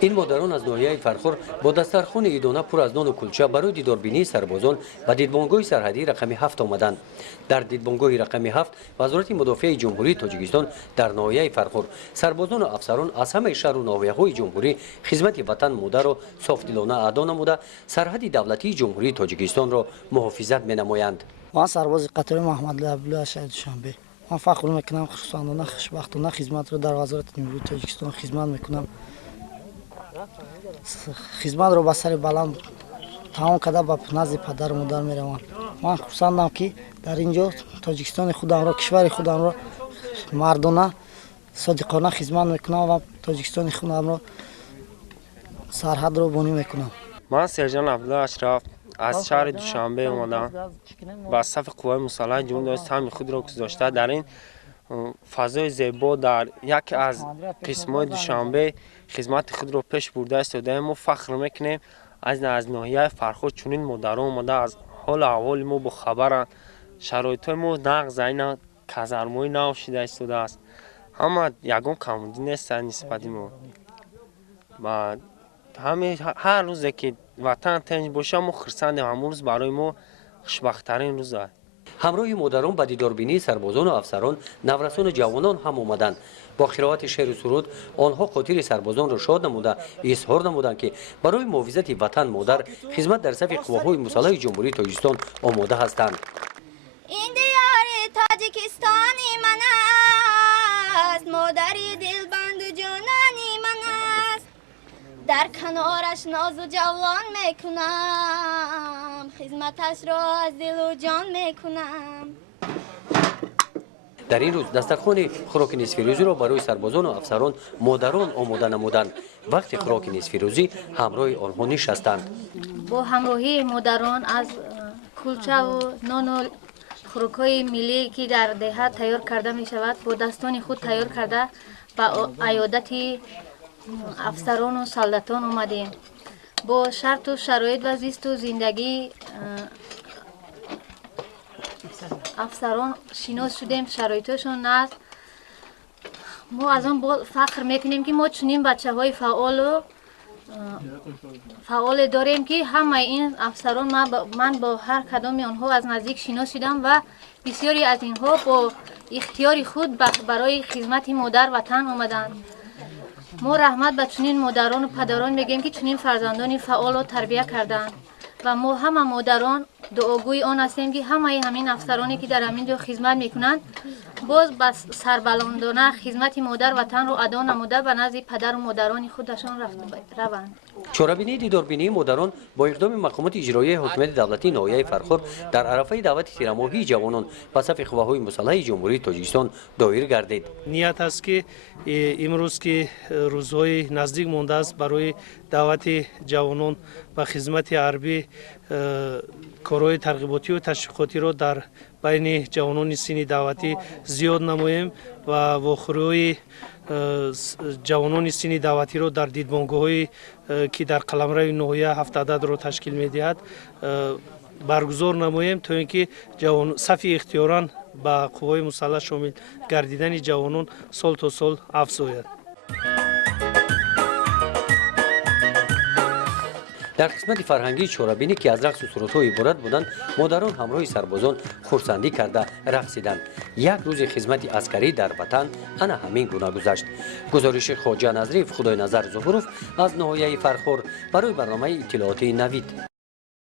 این مادران از ناحیه فرخور با دسترخوان ایدانه پر از نان و کلچه برای دیداربینی سربازان و دیدبانگاه سرحدی رقم 7 آمدند. در دیدبانگاه رقم 7 وزارت مدافع جمهوری تاجیکستان در ناحیه فرخور سربازان و افسران از همه شهر و ناحیه‌های جمهوری خدمت وطن مادر را صافدلانه ادا نموده سرحد دولتی جمهوری تاجیکستان را محافظت می‌نمایند. من سرباز قطار محمد عبدالله شهید دوشنبه. من فخر میکنم خوشبختانه خدمت رو در وزارت نیروی تاجیکستان خدمت میکنم. خدمت رو با سر بلند تمام کرده با نزد پدر و مادر میروم. من خوشحالم که در اینجا تاجیکستان خودم را کشور خودم را مردانه صادقانه خدمت میکنم و تاجیکستان خودم را سرحد رو بانی میکنم. من سرجان عبدالله اشرف از شهر دوشنبه اومدم با صف قوای مسلح جمهوری اسلامی خود را گذاشته در این فضای زیبا در یکی از قسم‌های دوشنبه خدمت خود را پیش برده استادیم. ما فخر میکنیم از ناحیه فرخور چنین مادران اومده از حال احوال ما با خبرند. شرایط ما نقض این کازارمای نو شده استاده است. اما یگان کمبودی نیست نسبت ما. و هر روزی که وطن تنج باشه ما خرسندیم. همون روز برای ما خوشبخت‌ترین روز است. همراه مادران به دیداربینی سربازان و افسران نورسان جوانان هم آمدند. با قرائت شعر و سرود آنها خاطر سربازان را شاد نموده اظهار نمودند که برای محافظت وطن مادر خدمت در صف قواهای مسلح جمهوری تاجیکستان آماده هستند. این دیار تاجیکستانی من است، مادری دلبند و جانانی من است. در کنارش ناز و جوان میکنم، خدمتش را از دل و جان میکنم. در این روز دسترخوان خوراک نصف روزی را برای سربازان و افسران مادران آماده نمودند. وقتی خوراک نصف روزی همراه آنها نشستند. با همراهی مادران از کلچه و نان و خوراک‌های ملی که در دهات تیار کرده می شود با دستان خود تیار کرده با عیادت افسران و سالدتان آمدیم. با شرط و شرایط و زیست و زندگی افسران شناس شدیم، شرایطشون است. ما از آن فخر میکنیم که ما چنین بچه های فعال داریم که همه این افسران من با هر کدام آنها از نزدیک شناس شدم و بسیاری از اینها با اختیار خود برای خدمت مادر وطن آمدند. ما رحمت به چنین مادران و پدران میگیم که چنین فرزندان فعال را تربیت کردند و ما همه مادران دعاگوی آن هستیم که همه همین افسرانی که در همین جا خدمت میکنند باز بس سربلندانه خدمت مادر وطن رو ادا نموده به نزد پدر و مادران خودشان روند. چاره‌بینی دیداربینی مادران با اقدام مقامات اجرایی حکومت دولتی ناحیه فرخور در عرفه دعوت تیرماهی جوانان به صف قواهای مسلح جمهوری تاجیکستان دایر گردید. نیت است که امروز که روزهای نزدیک مانده است برای دعوت جوانان و خدمت حربی کارهای ترغیباتی و تشویقاتی را در بین جوانان سین دعوتی زیاد نماییم و واخوری جوانان سین دعوتی را در دیدبانگاه‌هایی که در قلمرو ناحیه 7 عدد را تشکیل می‌دهد برگزار نماییم تا اینکه صف اختیاران به قوای مسلح شامل گردیدن جوانان سال تا سال افزاید. در قسمت فرهنگی چاره‌بینی که از رقص و سرودها عبارت بودند مادران همراه سربازان خرسندی کرده رقصیدند. یک روز خدمت عسکری در وطن انا همین گونه گذشت. گزارش خواجه نظری خدای نظر ظهوروف از ناحیه فرخور برای برنامه اطلاعاتی نوید.